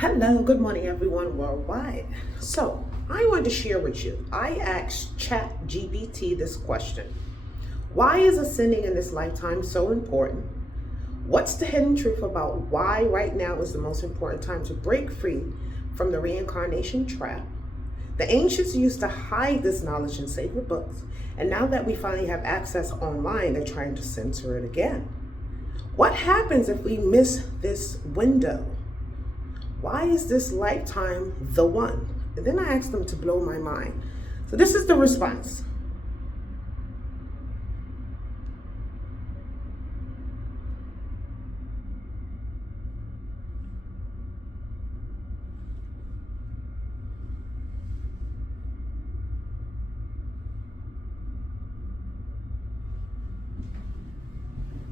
Hello, good morning, everyone worldwide. So, I want to share with you. I asked ChatGPT this question: why is ascending in this lifetime so important? What's the hidden truth about why right now is the most important time to break free from the reincarnation trap? The ancients used to hide this knowledge in sacred books, and now that we finally have access online, they're trying to censor it again. What happens if we miss this window? Why is this lifetime the one? And then I asked them to blow my mind. So this is the response.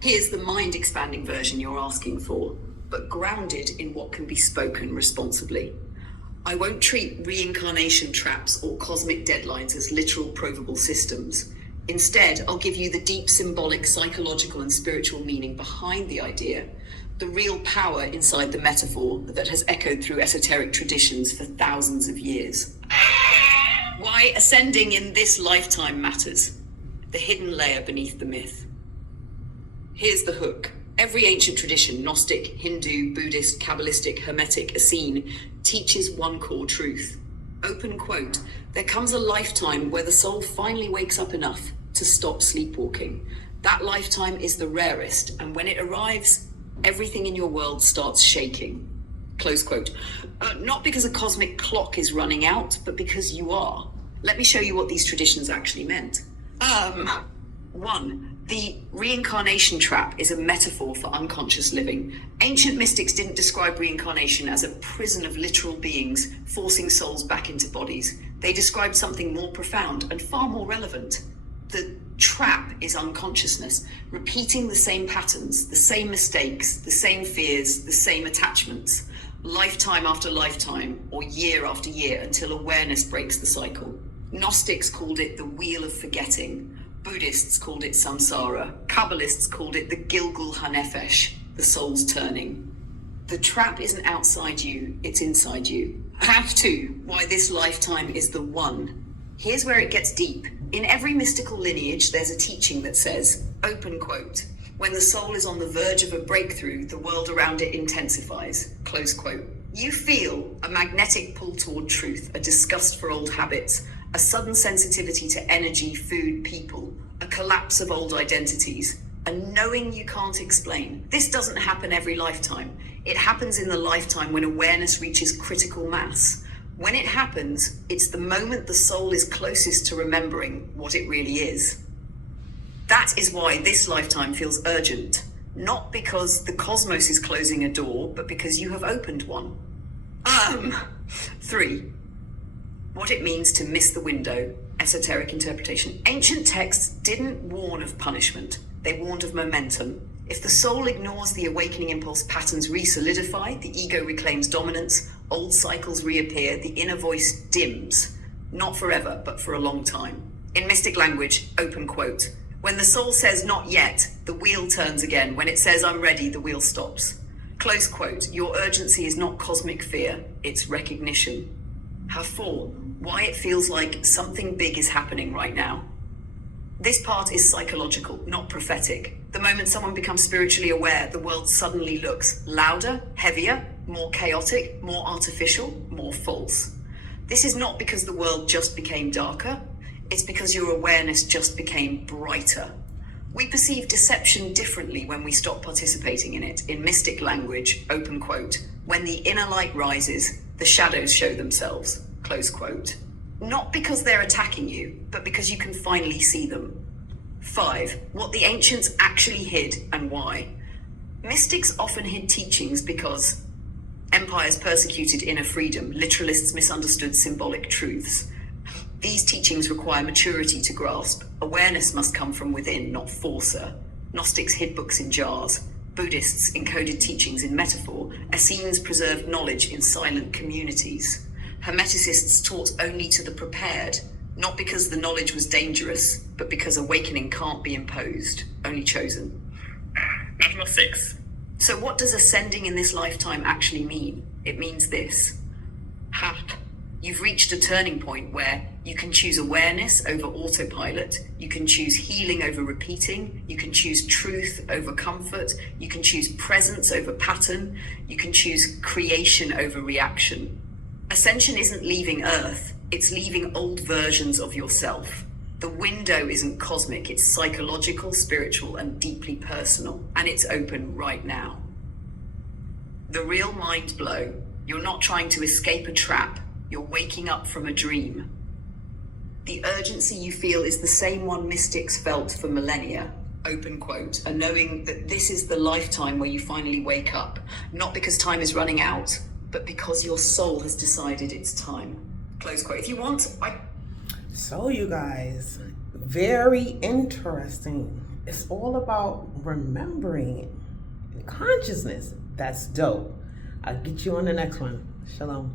Here's the mind-expanding version you're asking for, but grounded in what can be spoken responsibly. I won't treat reincarnation traps or cosmic deadlines as literal provable systems. Instead, I'll give you the deep symbolic, psychological, and spiritual meaning behind the idea, the real power inside the metaphor that has echoed through esoteric traditions for thousands of years. Why ascending in this lifetime matters, the hidden layer beneath the myth. Here's the hook. Every ancient tradition, Gnostic, Hindu, Buddhist, Kabbalistic, Hermetic, Essene, teaches one core truth. Open quote, there comes a lifetime where the soul finally wakes up enough to stop sleepwalking. That lifetime is the rarest, and when it arrives, everything in your world starts shaking. Close quote. Not because a cosmic clock is running out, but because you are. Let me show you what these traditions actually meant. One, the reincarnation trap is a metaphor for unconscious living. Ancient mystics didn't describe reincarnation as a prison of literal beings forcing souls back into bodies. They described something more profound and far more relevant. The trap is unconsciousness, repeating the same patterns, the same mistakes, the same fears, the same attachments, lifetime after lifetime or year after year until awareness breaks the cycle. Gnostics called it the wheel of forgetting. Buddhists called it samsara. Kabbalists called it the Gilgul Hanefesh, the soul's turning. The trap isn't outside you, it's inside you. Half two, why this lifetime is the one. Here's where it gets deep. In every mystical lineage, there's a teaching that says, open quote, when the soul is on the verge of a breakthrough, the world around it intensifies, close quote. You feel a magnetic pull toward truth, a disgust for old habits, a sudden sensitivity to energy, food, people, a collapse of old identities, a knowing you can't explain. This doesn't happen every lifetime. It happens in the lifetime when awareness reaches critical mass. When it happens, it's the moment the soul is closest to remembering what it really is. That is why this lifetime feels urgent, not because the cosmos is closing a door, but because you have opened one. 3. What it means to miss the window, esoteric interpretation. Ancient texts didn't warn of punishment, they warned of momentum. If the soul ignores the awakening impulse, patterns re-solidify, the ego reclaims dominance, old cycles reappear, the inner voice dims. Not forever, but for a long time. In mystic language, open quote, when the soul says not yet, the wheel turns again. When it says I'm ready, the wheel stops. Close quote, your urgency is not cosmic fear, it's recognition. Half 4, why it feels like something big is happening right now. This part is psychological, not prophetic. The moment someone becomes spiritually aware, the world suddenly looks louder, heavier, more chaotic, more artificial, more false. This is not because the world just became darker, it's because your awareness just became brighter. We perceive deception differently when we stop participating in it. In mystic language, open quote, when the inner light rises, the shadows show themselves, close quote. Not because they're attacking you, but because you can finally see them. 5, what the ancients actually hid and why. Mystics often hid teachings because empires persecuted inner freedom, literalists misunderstood symbolic truths. These teachings require maturity to grasp. Awareness must come from within, not forcer. Gnostics hid books in jars. Buddhists encoded teachings in metaphor. Essenes preserved knowledge in silent communities. Hermeticists taught only to the prepared, not because the knowledge was dangerous, but because awakening can't be imposed, only chosen. Mathematics 6. So what does ascending in this lifetime actually mean? It means this. You've reached a turning point where you can choose awareness over autopilot. You can choose healing over repeating. You can choose truth over comfort. You can choose presence over pattern. You can choose creation over reaction. Ascension isn't leaving Earth. It's leaving old versions of yourself. The window isn't cosmic. It's psychological, spiritual, and deeply personal. And it's open right now. The real mind blow. You're not trying to escape a trap. You're waking up from a dream. The urgency you feel is the same one mystics felt for millennia, open quote, and knowing that this is the lifetime where you finally wake up, not because time is running out, but because your soul has decided it's time. Close quote. If you want, So you guys, very interesting. It's all about remembering consciousness. That's dope. I'll get you on the next one. Shalom.